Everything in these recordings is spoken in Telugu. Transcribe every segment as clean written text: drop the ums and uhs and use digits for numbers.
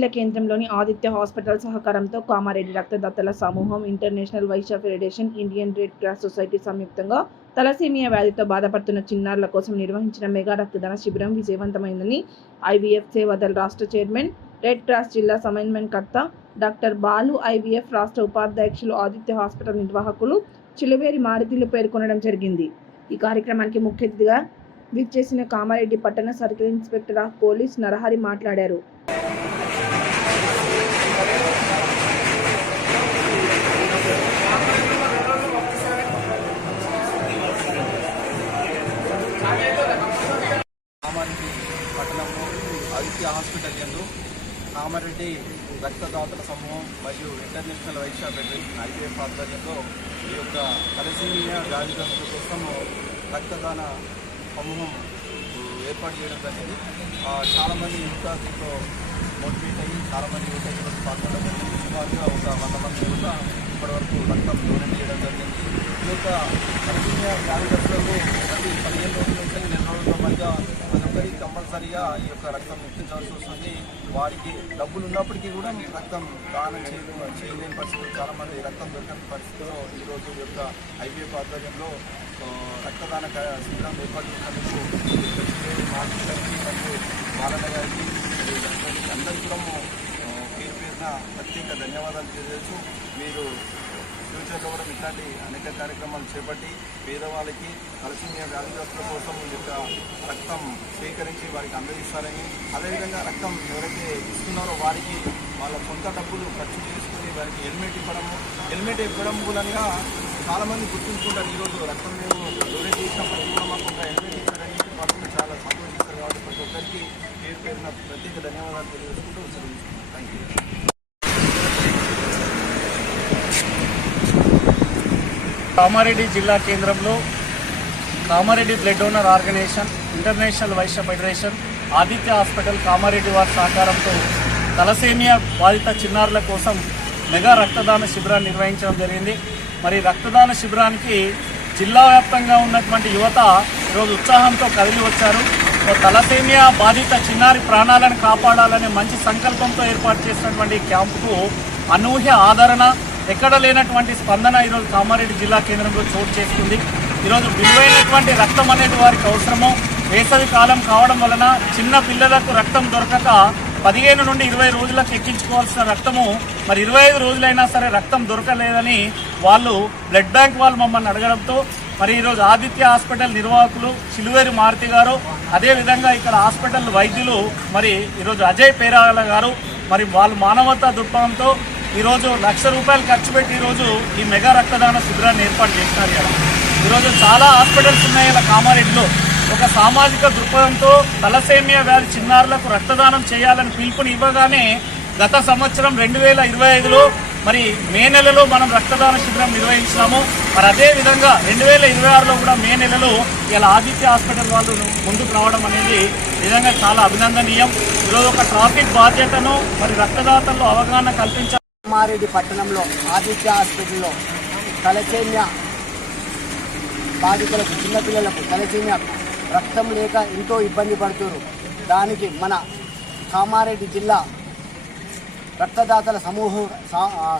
జిల్లా కేంద్రంలోని ఆదిత్య హాస్పిటల్ సహకారంతో కామారెడ్డి రక్తదాతల సమూహం, international Vaishya federation, Indian red cross society సంయుక్తంగా తలసేమియా వ్యాధితో బాధపడుతున్న చిన్నారుల కోసం నిర్వహించిన మెగా రక్తదాన శిబిరం విజయవంతమైందని ఐవీఎఫ్ సేవాదల్ రాష్ట్ర చైర్మన్, రెడ్ క్రాస్ జిల్లా సమన్వయకర్త డాక్టర్ బాలు, ఐవీఎఫ్ రాష్ట్ర ఉపాధ్యక్షులు, ఆదిత్య హాస్పిటల్ నిర్వాహకులు చిలువేరి మారుతిలు పేర్కొనడం జరిగింది. ఈ కార్యక్రమానికి ముఖ్య అతిథిగా విచ్చేసిన కామారెడ్డి పట్టణ circle inspector of police Narahari మాట్లాడారు. కామారెడ్డి పట్టణంలో ఆదిత్య హాస్పిటల్ యందు కామారెడ్డి రక్తదాతల సమూహం మరియు ఇంటర్నేషనల్ వైశ్య ఫెడరేషన్ ఐవీఎఫ్ ఆధ్వర్యంలో ఈ యొక్క తలసేమియా వ్యాధిగ్రస్తుల కోసం రక్తదాన సమూహం ఏర్పాటు చేయడం జరిగింది. చాలామంది యువత దీంట్లో మోటివేట్ అయ్యి చాలామంది యువత ఈరోజు పాల్గొనడం జరిగింది. సుమారుగా ఒక 100 మంది యువత ఇప్పటివరకు రక్తం డొనేట్ చేయడం జరిగింది. ఈ యొక్క తలసేమియా వ్యాధిగ్రస్తులకు ప్రతి 15 రోజుల నుంచి 2 రోజుల మధ్య ప్రతి కంపల్సరీగా ఈ యొక్క రక్తం ఎక్కించవలసి వస్తుంది. వారికి డబ్బులు ఉన్నప్పటికీ కూడా రక్తం దానం చేయలేని పరిస్థితులు, చాలామంది రక్తం దొరకని పరిస్థితిలో ఈరోజు ఈ యొక్క ఐవీఎఫ్ ఆధ్వర్యంలో రక్తదాన శిబిరం ఏర్పాటు చేసినందుకు మార్చి గారికి మరియు బాలన్న గారికి అందరికీ కూడా పేరు పేరున ప్రత్యేక ధన్యవాదాలు తెలియజేస్తూ మీరు ఫ్యూచర్లో కూడా ఇట్లాంటి అనేక కార్యక్రమాలు చేపట్టి పేదవాళ్ళకి తలసేమియా వ్యాధిగ్రస్తుల కోసం ఈ యొక్క రక్తం స్వీకరించి వారికి అందజేస్తారని, అదేవిధంగా రక్తం ఎవరైతే ఇస్తున్నారో వారికి వాళ్ళ సొంత డబ్బులు ఖర్చు చేసుకుని వారికి హెల్మెట్ ఇవ్వడం మూలంగా చాలామంది గుర్తుంచుకుంటారు. ఈరోజు రక్తం మేము డొనేట్ చేసినప్పటికీ కూడా మాకు ఒక హెల్మెట్ ఇస్తారని వాళ్ళు చాలా సంతోషిస్తారు. కాబట్టి ప్రతి ఒక్కరికి పేరు పేరున ప్రత్యేక ధన్యవాదాలు తెలియజేసుకుంటూ సెలవుస్తున్నాను. Thank you. కామారెడ్డి జిల్లా కేంద్రంలో Kamareddy blood donor organization, international Vaishya federation, Aditya hospital Kamareddy వారి సహకారంతో తలసేమియా బాధిత చిన్నారుల కోసం మెగా రక్తదాన శిబిరాన్ని నిర్వహించడం జరిగింది. మరి రక్తదాన శిబిరానికి జిల్లా వ్యాప్తంగా ఉన్నటువంటి యువత ఈరోజు ఉత్సాహంతో కదిలి వచ్చారు. తలసేమియా బాధిత చిన్నారి ప్రాణాలను కాపాడాలనే మంచి సంకల్పంతో ఏర్పాటు చేసినటువంటి క్యాంపుకు అనూహ్య ఆదరణ, ఎక్కడ లేనటువంటి స్పందన ఈరోజు కామారెడ్డి జిల్లా కేంద్రంలో చోటు చేసుకుంది. ఈరోజు విలువైనటువంటి రక్తం అనేది వారికి అవసరము. వేసవి కాలం కావడం వలన చిన్న పిల్లలకు రక్తం దొరకక 15 నుండి 20 రోజులకు ఎక్కించుకోవాల్సిన రక్తము మరి 25 రోజులైనా సరే రక్తం దొరకలేదని వాళ్ళు బ్లడ్ బ్యాంక్ వాళ్ళు మమ్మల్ని అడగడంతో మరి ఈరోజు ఆదిత్య హాస్పిటల్ నిర్వాహకులు చిలువేరి మారుతి గారు, అదేవిధంగా ఇక్కడ హాస్పిటల్ వైద్యులు మరి ఈరోజు అజయ్ పేరాల గారు మరి వాళ్ళు మానవతా దృక్పథంతో ఈరోజు ₹1,00,000 ఖర్చు పెట్టి ఈరోజు ఈ మెగా రక్తదాన శిబిరాన్ని ఏర్పాటు చేస్తున్నారు. ఇలా ఈరోజు చాలా హాస్పిటల్స్ ఉన్నాయి. ఇలా కామారెడ్డిలో ఒక సామాజిక దృక్పథంతో తలసేమియా వ్యాధి చిన్నారులకు రక్తదానం చేయాలని పిలుపుని ఇవ్వగానే గత సంవత్సరం 2025లో మరి మే నెలలో మనం రక్తదాన శిబిరం నిర్వహించినాము. మరి అదేవిధంగా 2026లో కూడా మే నెలలో ఇలా ఆదిత్య హాస్పిటల్ వాళ్ళు ముందుకు రావడం అనేది నిజంగా చాలా అభినందనీయం. ఈరోజు ఒక ట్రాఫిక్ బాధ్యతను మరి రక్తదాతల్లో అవగాహన కల్పించాలి. కామారెడ్డి పట్టణంలో ఆదిత్య హాస్పిటల్లో తలసేమియా బాధితులకు, చిన్నపిల్లలకు తలసేమియా రక్తం లేక ఎంతో ఇబ్బంది పడుతున్నారు. దానికి మన కామారెడ్డి జిల్లా రక్తదాతల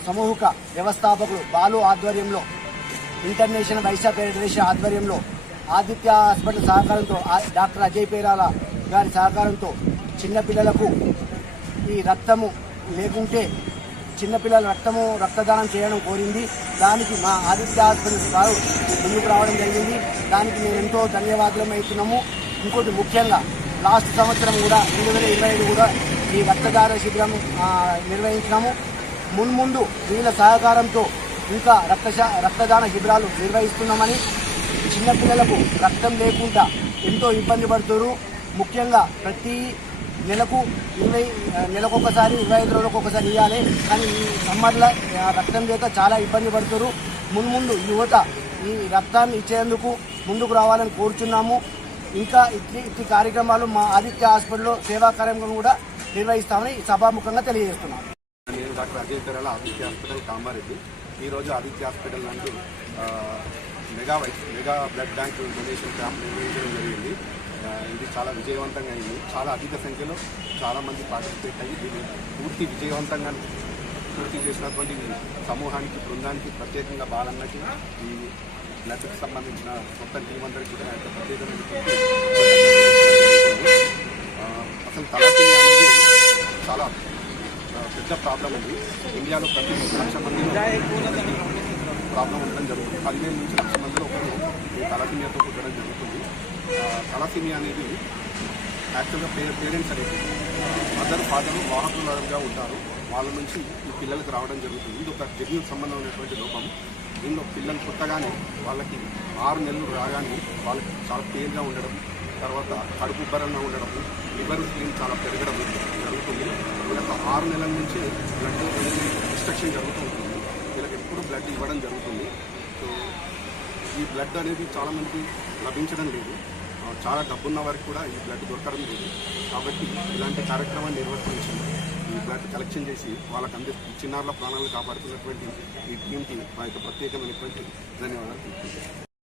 సమూహక వ్యవస్థాపకులు బాలు ఆధ్వర్యంలో, ఇంటర్నేషనల్ వైశ్య ఫెడరేషన్ ఆధ్వర్యంలో, ఆదిత్య హాస్పిటల్ సహకారంతో, డాక్టర్ అజయ్ పేరాల గారి సహకారంతో చిన్నపిల్లలకు ఈ రక్తము లేకుంటే చిన్నపిల్లల రక్తదానం చేయడం కోరింది. దానికి మా ఆదిత్య హాస్పిటల్ వారు ముందుకు రావడం జరిగింది. దానికి మేము ఎంతో ధన్యవాదాలు అవుతున్నాము. ఇంకోటి ముఖ్యంగా లాస్ట్ సంవత్సరం కూడా 2025 కూడా ఈ రక్తదాన శిబిరం నిర్వహించినాము. మున్ముందు వీళ్ళ సహకారంతో ఇంకా రక్తదాన శిబిరాలు నిర్వహిస్తున్నామని, చిన్నపిల్లలకు రక్తం లేకుండా ఎంతో ఇబ్బంది పడుతున్నారు. ముఖ్యంగా ప్రతి నెలకొకసారి 25 రోజులకు ఒకసారి ఇవ్వాలి. కానీ ఈ సమ్మర్లో రక్తం లేక చాలా ఇబ్బంది పడుతున్నారు. మున్ముందు యువత ఈ రక్తాన్ని ఇచ్చేందుకు ముందుకు రావాలని కోరుచున్నాము. ఇంకా ఇట్టి కార్యక్రమాలు మా ఆదిత్య హాస్పిటల్లో సేవా కార్యక్రమం కూడా నిర్వహిస్తామని సభాముఖంగా తెలియజేస్తున్నాము. నేను డాక్టర్ అజయ్ పేరాల, ఆదిత్య హాస్పిటల్ కామారెడ్డి. ఈరోజు ఆదిత్య హాస్పిటల్ నందు mega blood bank donation camp నిర్వహించడం జరిగింది. ఇది చాలా విజయవంతంగా అయింది. చాలా అధిక సంఖ్యలో చాలామంది పార్టిసిపేట్ అయ్యి దీన్ని పూర్తి విజయవంతంగా పూర్తి చేసినటువంటి సమూహానికి, బృందానికి, ప్రత్యేకంగా బాలన్నకి, ఈ బ్లడ్కి సంబంధించిన మొత్తం టీం అందరికీ కూడా యొక్క ప్రత్యేకమైన అసలు తలాసీమియా అనేది చాలా పెద్ద ప్రాబ్లం ఉంది. ఇండియాలో ప్రతి 1 లక్ష మంది ప్రాబ్లం ఉండడం జరుగుతుంది. 10,000 నుంచి 1,00,000 మందిలో ఒకరు ఈ తలాసీమియాతో పుట్టడం జరుగుతుంది. తలాసీమియా అనేది యాక్చువల్గా పేరెంట్స్ అనేది మదర్, ఫాదర్ వాహకులుగా ఉంటారు. వాళ్ళ నుంచి ఈ పిల్లలకు రావడం జరుగుతుంది. ఇది ఒక జన్యు సంబంధం ఉన్నటువంటి లోపం. దీనిలో పిల్లలు పుట్టగానే వాళ్ళకి 6 నెలలు రాగానే వాళ్ళకి చాలా పేరుగా ఉండడం, తర్వాత కడుపు ఉబ్బరంగా ఉండడం, లివర్ స్క్రీన్ చాలా పెరగడం జరుగుతుంది. వీళ్ళకి 6 నెలల నుంచి బ్లడ్ అనేది డిస్ట్రక్షన్ జరుగుతూ ఉంటుంది. వీళ్ళకి ఎప్పుడు బ్లడ్ ఇవ్వడం జరుగుతుంది. సో ఈ బ్లడ్ అనేది చాలామందికి లభించడం లేదు. చాలా డబ్బున్న వారికి కూడా ఈ బ్లడ్ దొరకడం లేదు. కాబట్టి ఇలాంటి కార్యక్రమాన్ని నిర్వర్తించి ఈ బ్లడ్ కలెక్షన్ చేసి వాళ్ళకి చిన్నారుల ప్రాణాలను కాపాడుతున్నటువంటి ఈ టీంకి మా యొక్క ప్రత్యేకమైనటువంటి ధన్యవాదాలు.